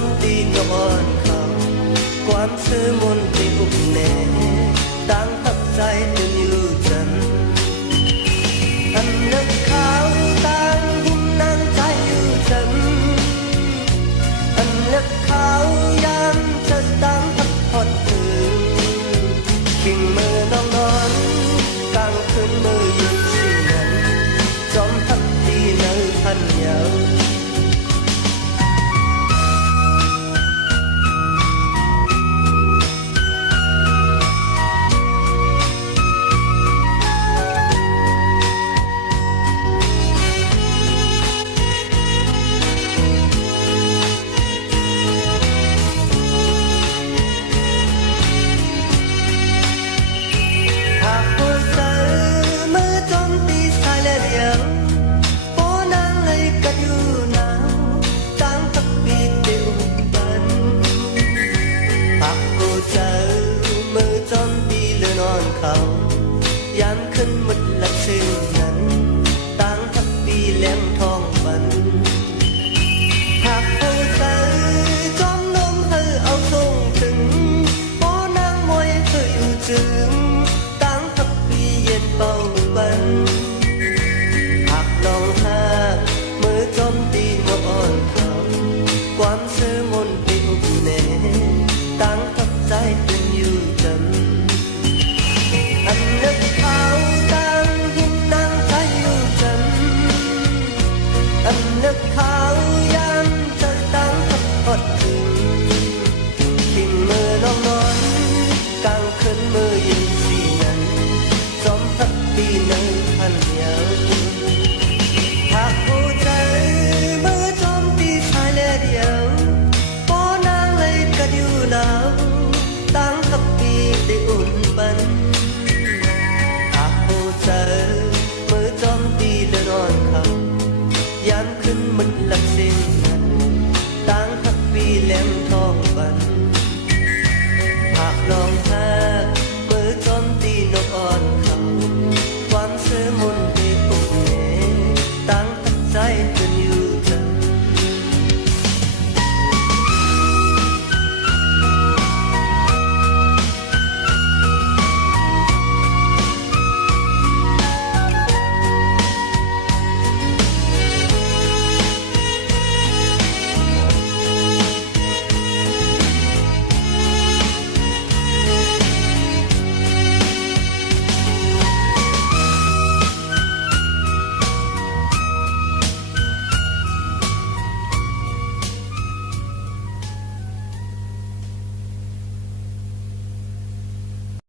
มตีนอนเขาความเชื่อมนที่อุบแน่ตั้งทับใจจนอยู่จันอันนึกขาวตั้งหุ่นนางใจอยู่จันอันนึกขาวยามจะตั้งพักผ่อนถึงกิ่งมือน้องนอนกลางคืนมือยืนสิ่งนั้นจอมทับที่เนื้อพันยาวยันขึ้นมุดละซึ่งนั้นตั้งทักปีเลี้ยงทองบันหากเอาใจจอมนมเธอเอาส่งถึงพอนางมวยเธออยู่จึงตั้งทักปีเย็นเป่าบันหากลองหามือจอมตีนอ่อนเขาความเชื่อมนที่อุบแน่ตั้งทับใจเป็นอยู่จำอันนึกเขาตั้งหุ่นนางใจอยู่จันอันนึกเขายามจะตั้งทับพอดถึงทิ้งมือน้องนอนกลางคืนมือยินสีนั้นจอมทับปีนั้นพันยาวหากหัวใจมือจอมตีชายและเดียวพอนางเลยกัดอยู่หนาวตั้งทับปีได้อุ่นบันมือจอมตีและนอนเขายันขึ้นมันหลักสิ่งนั้นตั้งทักปีแหลมทอ